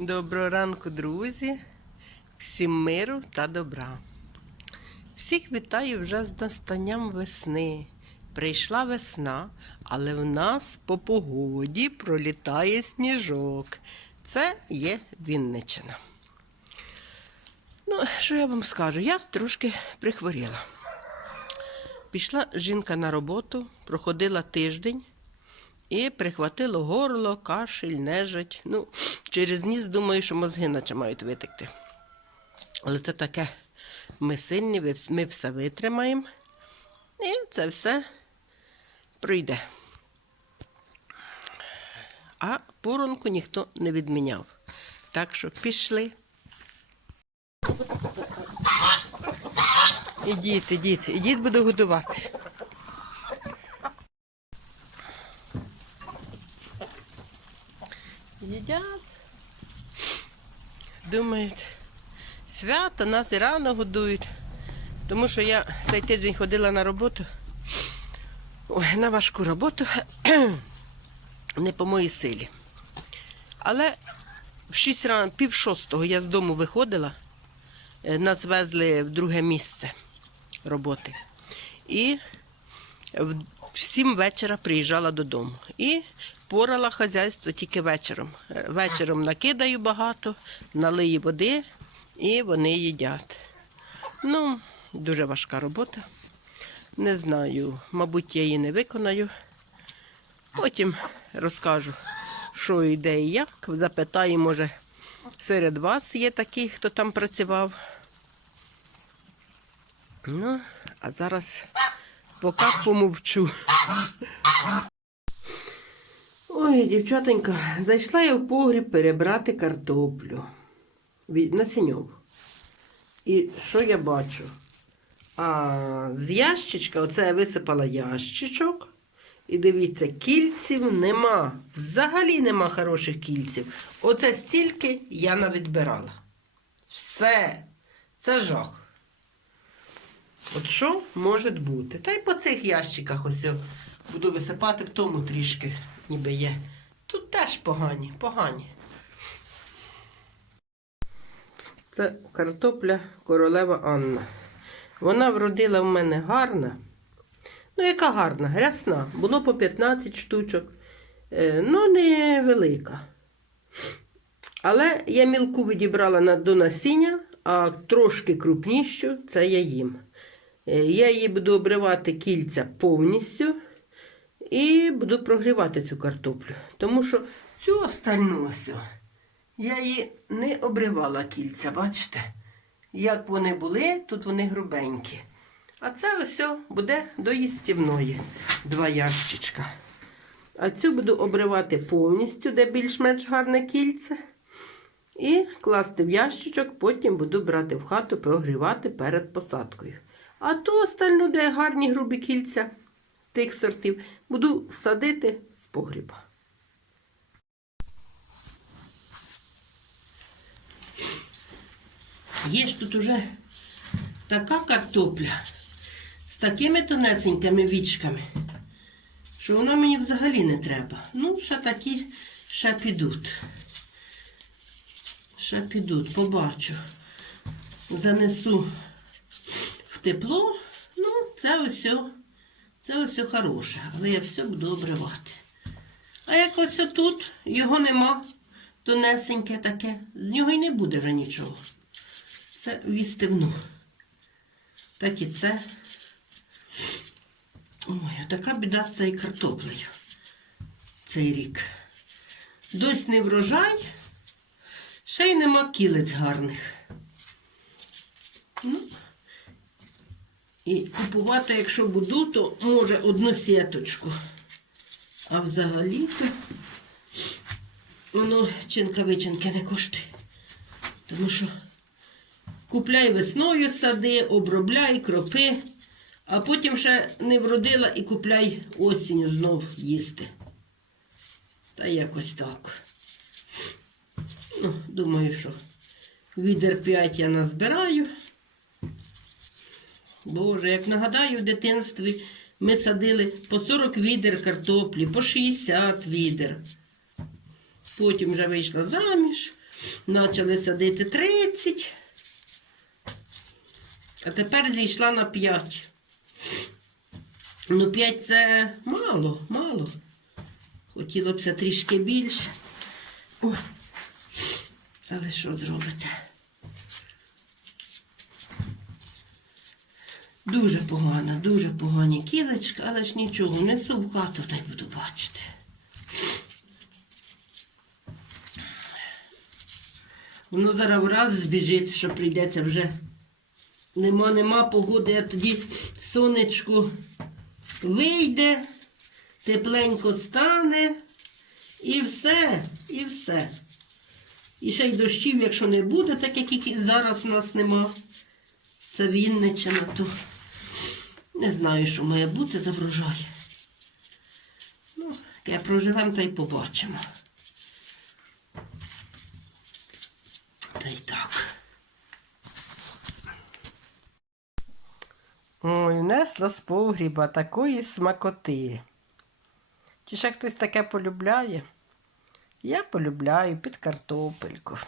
Доброго ранку, друзі, всім миру та добра. Всіх вітаю вже з настанням весни. Прийшла весна, але в нас по погоді пролітає сніжок. Це є Вінничина. Ну, що я вам скажу? Я трошки прихворіла. Пішла жінка на роботу, проходила тиждень і прихватило горло, кашель, нежить. Ну, через ніс думаю, що мозги наче мають витекти. Але це таке. Ми сильні, ми все витримаємо. І це все пройде. А поронку ніхто не відміняв. Так що пішли. Ідіть, ідіть, ідіть, буду годувати. Їдять. Думають, свято нас і рано годують. Тому що я цей тиждень ходила на роботу. Ой, на важку роботу. Не по моїй силі. Але в 6 рано, пів шостого я з дому виходила. Е, Нас везли в друге місце роботи. І в сім вечора приїжджала додому. І порала хазяйство тільки вечором. Е, Вечором накидаю багато, налию води і вони їдять. Ну, дуже важка робота. Не знаю, мабуть, я її не виконаю. Потім розкажу, що і де і як. Запитаю, може, серед вас є такі, хто там працював. Ну, а зараз поки помовчу. Ой, дівчатонька, зайшла я в погріб перебрати картоплю від насіньову. І що я бачу? А з ящичка, оце я висипала ящичок. І дивіться, кільців нема. Взагалі нема хороших кільців. Оце стільки я навідбирала. Все. Це жах. От що може бути? Та й по цих ящиках ось буду висипати в тому трішки, ніби є. Тут теж погані, погані. Це картопля королева Анна. Вона вродила в мене гарна. Ну, яка гарна, грясна. Було по 15 штучок. Е, ну, не велика. Але я мілку відібрала до насіння, а трошки крупнішу це я їм. Е, Я її буду обривати кільця повністю і буду прогрівати цю картоплю. Тому що цю остальну я її не обривала кільця, бачите? Як вони були, тут вони грубенькі. А це ось буде до їстівної два ящичка. А цю буду обривати повністю, де більш-менш гарне кільце. І класти в ящичок, потім буду брати в хату, прогрівати перед посадкою. А ту остальну, де гарні грубі кільця тих сортів, буду садити з погріба. Є ж тут уже така картопля з такими тонесенькими вічками, що вона мені взагалі не треба. Ну, ще такі ще підуть. Ще підуть, побачу. Занесу в тепло. Ну, це ось, це ось хороше, але я все буду обривати. А як ось тут його нема, тонесеньке таке, з нього й не буде вже нічого. Це вістивну. Так і це. Ой, така біда з цією картоплею. Цей рік. Дось не врожай, ще й нема кілець гарних. Ну, і купувати, якщо буду, то може одну сіточку. А взагалі-то воно чинка-вичинки не коштує. Тому що купляй весною сади, обробляй, кропи, а потім ще не вродила і купляй осінню знов їсти. Та якось так. Ну, думаю, що відер 5 я назбираю. Боже, як нагадаю, в дитинстві ми садили по 40 відер картоплі, по 60 відер. Потім вже вийшла заміж, Почали садити 30. А тепер зійшла на 5. Ну, 5 це мало, мало. Хотіло б це трішки більше. О, але що зробите? Дуже погано, дуже погані кілечка, але ж нічого, несу в хату та й буду бачити. Воно зараз враз збіжить, що прийдеться вже. Нема, нема погоди, а тоді сонечко вийде, тепленько стане, і все, і все. І ще й дощів, якщо не буде, так як і зараз в нас нема. Це Вінниччина, то не знаю, що має бути за врожай. Ну, як проживемо, та й побачимо. Та й так. Ой, внесла з погріба такої смакоти. Чи ще хтось таке полюбляє? Я полюбляю під картопельку.